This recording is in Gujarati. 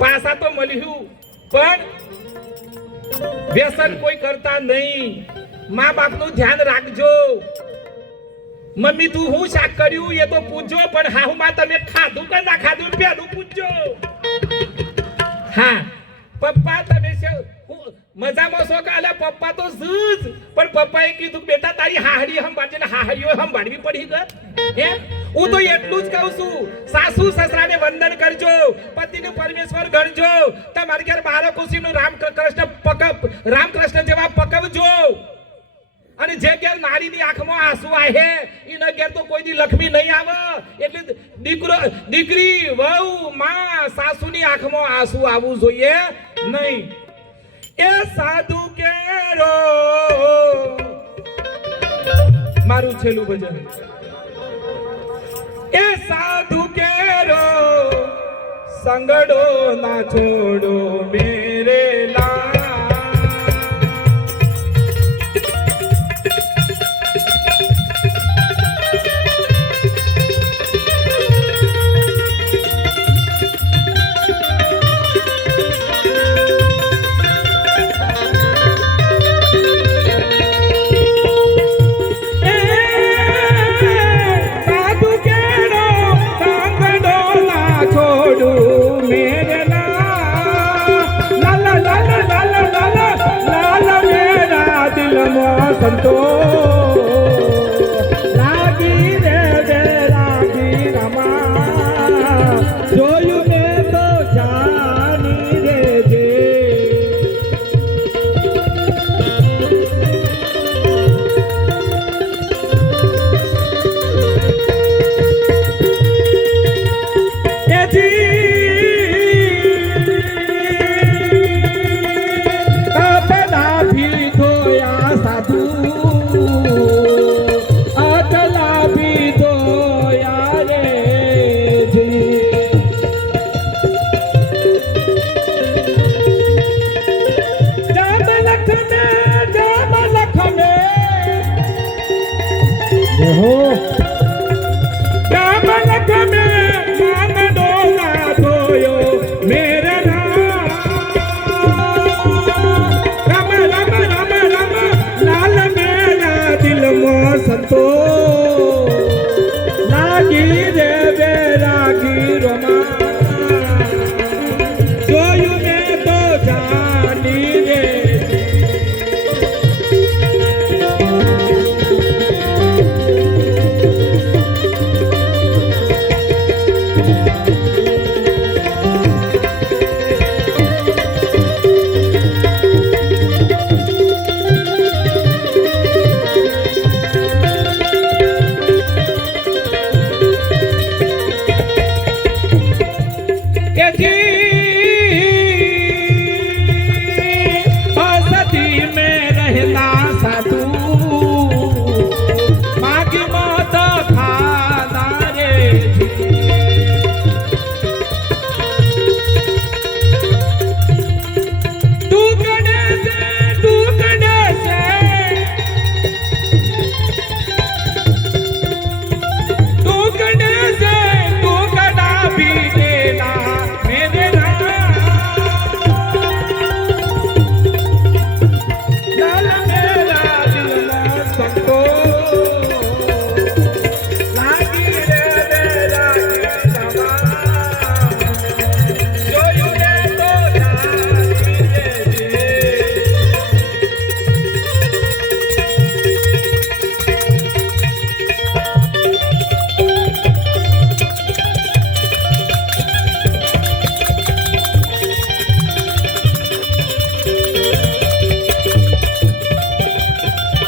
પાસા તો મળ્યું પણ વ્યસન કોઈ કરતા નહીં. મા બાપનું ધ્યાન રાખજો. મમ્મી તું હું શાક કર્યું એ તો પૂછજો, પણ હા હું માં તમે ખાધું કે ના ખાધું પેલું પૂછજો. હા પપ્પા તમે મજામાં છો કે? અલે પપ્પા તો શું જ, પણ પપ્પાએ કીધું બેટા તારી હાહરી સંભાળજે ને હાહરીઓ સંભાળવી પડી ગઈ. હે હું તો એટલું જ કહું છું, સાસુ સસરાને વંદન કરજો, પતિને પરમેશ્વર ગણજો, તમારા ઘેર બાળકોસીનું રામકૃષ્ણ જેવા પકવજો. અને જે ઘેર નારીની આંખમાં આંસુ આવે એના ઘેર તો કોઈ દી લક્ષ્મી નહીં આવે. એટલે દીકરી વહુ માં સાસુની આંખમાં આંસુ આવવું જોઈએ નહીં. એ સાધુ કેરો મારું છેલ્લું ભજન. એ સાધુ કેરો સંગડો ના છોડો મેરે લા. સંતો લાગી રે દે લાગી રમા, જોયું ને તો જાની રે દે. સંતો લાગી રે બે લાગી રોમા, જોયું ને તો જાની રે. Que